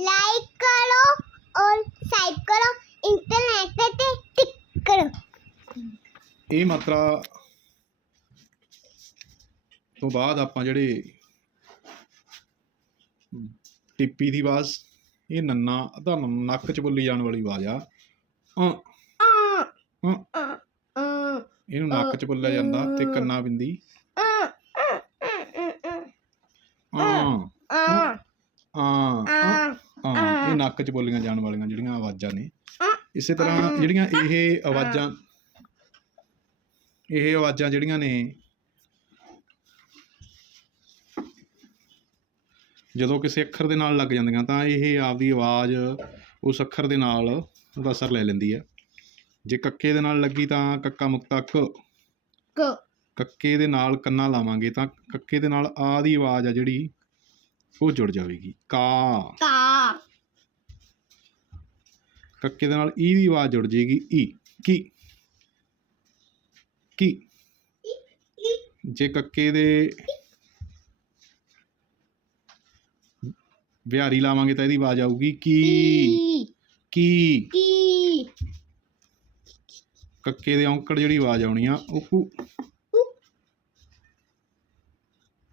Like ਕਰੋ ਔਰ side ਕਰੋ ਇੰਟਰਨੈਟ ਤੇ ਟਿਕ ਕਰੋ ਇਹ ਮਾਤਰਾ ਤੋਂ ਬਾਅਦ ਆਪਾਂ ਜਿਹੜੇ ਟਿੱਪੀ ਦੀ ਆਵਾਜ਼ ਇਹ ਨੰਨਾ ਅਦਾ ਨੱਕ 'ਚ ਬੋਲੀ ਜਾਣ ਵਾਲੀ ਆਵਾਜ਼ ਆ ਇਹਨੂੰ ਨੱਕ 'ਚ ਬੋਲਿਆ ਜਾਂਦਾ ਤੇ ਕੰਨਾਂ ਬਿੰਦੀ ਆ ਆ ਆ ਆ ਆ ਹਾਂ ਇਹ ਨੱਕ 'ਚ ਬੋਲੀਆਂ ਜਾਣ ਵਾਲੀਆਂ ਜਿਹੜੀਆਂ ਆਵਾਜ਼ਾਂ ਨੇ ਇਸੇ ਤਰ੍ਹਾਂ ਜਿਹੜੀਆਂ ਇਹ ਆਵਾਜ਼ਾਂ ਇਹ ਆਵਾਜ਼ਾਂ ਜਿਹੜੀਆਂ ਨੇ ਜਦੋਂ ਕਿਸੇ ਅੱਖਰ ਦੇ ਨਾਲ ਲੱਗ ਜਾਂਦੀਆਂ ਤਾਂ ਇਹ ਆਪਦੀ ਆਵਾਜ਼ ਉਸ ਅੱਖਰ ਦੇ ਨਾਲ ਉਹਦਾ ਅਸਰ ਲੈ ਲੈਂਦੀ ਹੈ। ਜੇ ਕੱਕੇ ਦੇ ਨਾਲ ਲੱਗੀ ਤਾਂ ਕੱਕਾ ਮੁਕਤਾ ਕ। ਕ। ਕੱਕੇ ਦੇ ਨਾਲ ਕੰਨਾ ਲਾਵਾਂਗੇ ਤਾਂ ਕੱਕੇ ਦੇ ਨਾਲ ਆ ਦੀ ਆਵਾਜ਼ ਆ ਜਿਹੜੀ ਉਹ ਜੁੜ ਜਾਵੇਗੀ। ਕਾ। ਕਾ। ਕੱਕੇ ਦੇ ਨਾਲ ਈ ਦੀ ਆਵਾਜ਼ ਜੁੜ ਜਾਏਗੀ ਈ, ਕੀ? ਕੀ? ਜੇ ਕੱਕੇ ਦੇ ਵਿਹਾਰੀ ਲਾਵਾਂਗੇ ਤਾਂ ਇਹਦੀ ਆਵਾਜ਼ ਆਊਗੀ, ਕੀ? ਕੀ? ਕੱਕੇ ਦੇ ਔਂਕੜ ਜਿਹੜੀ ਆਵਾਜ਼ ਆਉਣੀ ਆ, ਉਹ ਕੁ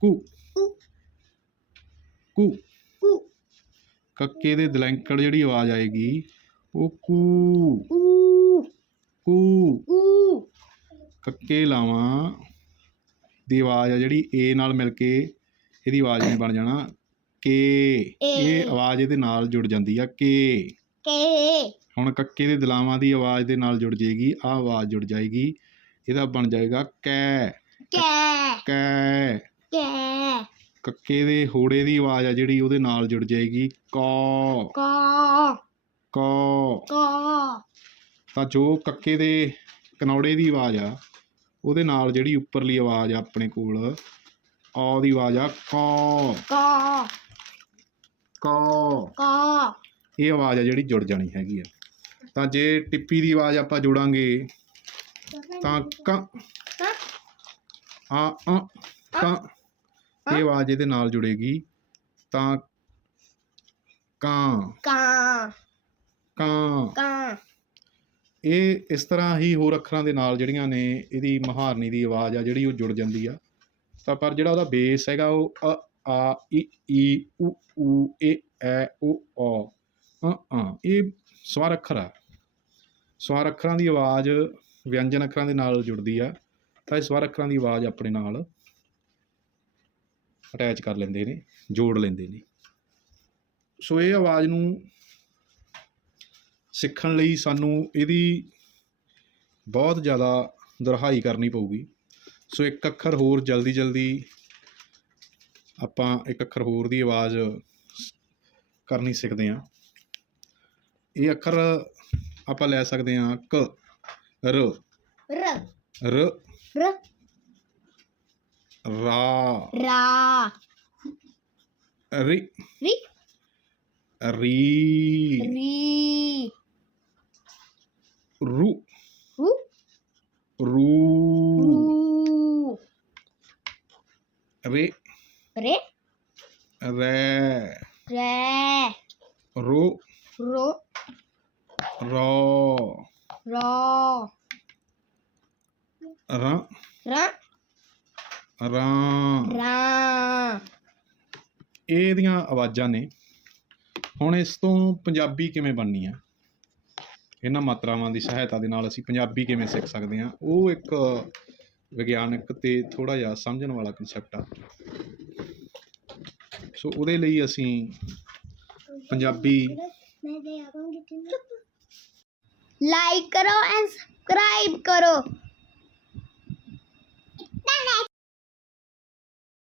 ਕੁ। ਕੁ। ਕੱਕੇ ਦੇ ਦਲੈਂਕੜ ਜਿਹੜੀ ਆਵਾਜ਼ ਆਏਗੀ ਉਹ ਕੂ। ਊ। ਕੂ। ਊ। ਕੱਕੇ ਲਾਵਾਂ। ਦੀ ਆਵਾਜ਼ ਆ ਜਿਹੜੀ ਏ ਨਾਲ ਮਿਲ ਕੇ ਇਹਦੀ ਆਵਾਜ਼ ਨੇ ਬਣ ਜਾਣਾ। ਕੇ। ਇਹ ਆਵਾਜ਼ ਇਹਦੇ ਨਾਲ ਜੁੜ ਜਾਂਦੀ ਆ। ਕੇ। ਕੇ। ਹੁਣ ਕੱਕੇ ਦੇ ਦਲਾਵਾਂ ਦੀ ਆਵਾਜ਼ ਦੇ ਨਾਲ ਜੁੜ ਜਾਏਗੀ। ਆ ਆਵਾਜ਼ ਜੁੜ ਜਾਏਗੀ। ਇਹਦਾ ਬਣ ਜਾਏਗਾ ਕੈ। ਕੈ। ਕੈ। ਕੈ। ਕੱਕੇ ਦੇ ਹੋੜੇ ਦੀ ਆਵਾਜ਼ ਆ ਜਿਹੜੀ ਉਹਦੇ ਨਾਲ ਜੁੜ ਜਾਏਗੀ। ਕੌ। ਕਾ। ਕੌ। ਕਾ। ਤਾਂ ਜੋ ਕੱਕੇ ਦੇ ਕਨੌੜੇ ਦੀ ਆਵਾਜ਼ ਆ ਉਹਦੇ ਨਾਲ ਜਿਹੜੀ ਉੱਪਰਲੀ ਆਵਾਜ਼ ਆ ਆਪਣੇ ਕੋਲ ਔ ਦੀ ਆਵਾਜ਼ ਆ ਕੌ। ਕਾ। ਕੌ। ਕਾ। ਇਹ ਆਵਾਜ਼ ਆ ਜਿਹੜੀ ਜੁੜ ਜਾਣੀ ਹੈਗੀ ਆ। ਤਾਂ ਜੇ ਟਿੱਪੀ ਦੀ ਆਵਾਜ਼ ਆਪਾਂ ਜੋੜਾਂਗੇ ਤਾਂ ਕ। ਆ ਅ ਕ। ਇਹ ਆਵਾਜ਼ ਇਹਦੇ ਨਾਲ ਜੁੜੇਗੀ ਤਾਂ ਕਾਂ। ਕਾ। ਕਾਂ। ਕਾ। ਇਹ ਇਸ ਤਰ੍ਹਾਂ ਹੀ ਹੋਰ ਅੱਖਰਾਂ ਦੇ ਨਾਲ ਜਿਹੜੀਆਂ ਨੇ ਇਹਦੀ ਮਹਾਰਨੀ ਦੀ ਆਵਾਜ਼ ਆ ਜਿਹੜੀ ਉਹ ਜੁੜ ਜਾਂਦੀ ਆ। ਤਾਂ ਪਰ ਜਿਹੜਾ ਉਹਦਾ ਬੇਸ ਹੈਗਾ ਉਹ ਅ ਆ ਈ ਈ ਉ ਊ ਏ ਐ ਓ। ਔ ਅ ਆ ਇਹ ਸਵਰ ਅੱਖਰ ਆ। ਸਵਰ ਅੱਖਰਾਂ ਦੀ ਆਵਾਜ਼ ਵਿਅੰਜਨ ਅੱਖਰਾਂ ਦੇ ਨਾਲ ਜੁੜਦੀ ਆ। ਤਾਂ ਇਹ ਸਵਰ ਅੱਖਰਾਂ ਦੀ ਆਵਾਜ਼ ਆਪਣੇ ਨਾਲ ਅਟੈਚ ਕਰ ਲੈਂਦੇ ਨੇ ਜੋੜ ਲੈਂਦੇ ਨੇ। ਸੋ ਇਹ ਆਵਾਜ਼ ਨੂੰ ਸਿੱਖਣ ਲਈ ਸਾਨੂੰ ਇਹਦੀ ਬਹੁਤ ਜ਼ਿਆਦਾ ਦੁਹਰਾਈ ਕਰਨੀ ਪਊਗੀ। ਸੋ ਇੱਕ ਅੱਖਰ ਹੋਰ ਜਲਦੀ ਜਲਦੀ ਆਪਾਂ ਇੱਕ ਅੱਖਰ ਹੋਰ ਦੀ ਆਵਾਜ਼ ਕਰਨੀ ਸਿੱਖਦੇ ਹਾਂ। ਇਹ ਅੱਖਰ ਆਪਾਂ ਲੈ ਸਕਦੇ ਹਾਂ ਕ ਰ। ਰ। ਰਾ। ਰਾ। ਰੀ। ਰੀ। ਰੀ। ਰੀ। ਰੂ ਰੂ ਰੂ ਰੂ ਰੇ ਰੇ ਰੈ। ਰੈ। ਰੋ। ਰੋ। ਰੋ। ਰੋ। ਰ। ਰ। ਰਾਂ। ਰਾ। ਇਹਦੀਆਂ ਆਵਾਜ਼ਾਂ ਨੇ। ਹੁਣ ਇਸ ਤੋਂ ਪੰਜਾਬੀ ਕਿਵੇਂ ਬਣਨੀ ਆ? ਇਹਨਾਂ ਮਾਤਰਾਵਾਂ ਦੀ ਸਹਾਇਤਾ ਦੇ ਨਾਲ ਅਸੀਂ ਪੰਜਾਬੀ ਕਿਵੇਂ ਸਿੱਖ ਸਕਦੇ ਹਾਂ ਉਹ ਇੱਕ ਵਿਗਿਆਨਕ ਤੇ ਥੋੜਾ ਜਿਹਾ ਸਮਝਣ ਵਾਲਾ ਕਨਸੈਪਟ ਆ। ਸੋ ਉਹਦੇ ਲਈ ਅਸੀਂ ਪੰਜਾਬੀ ਲਾਈਕ ਕਰੋ ਐਂਡ ਸਬਸਕ੍ਰਾਈਬ ਕਰੋ।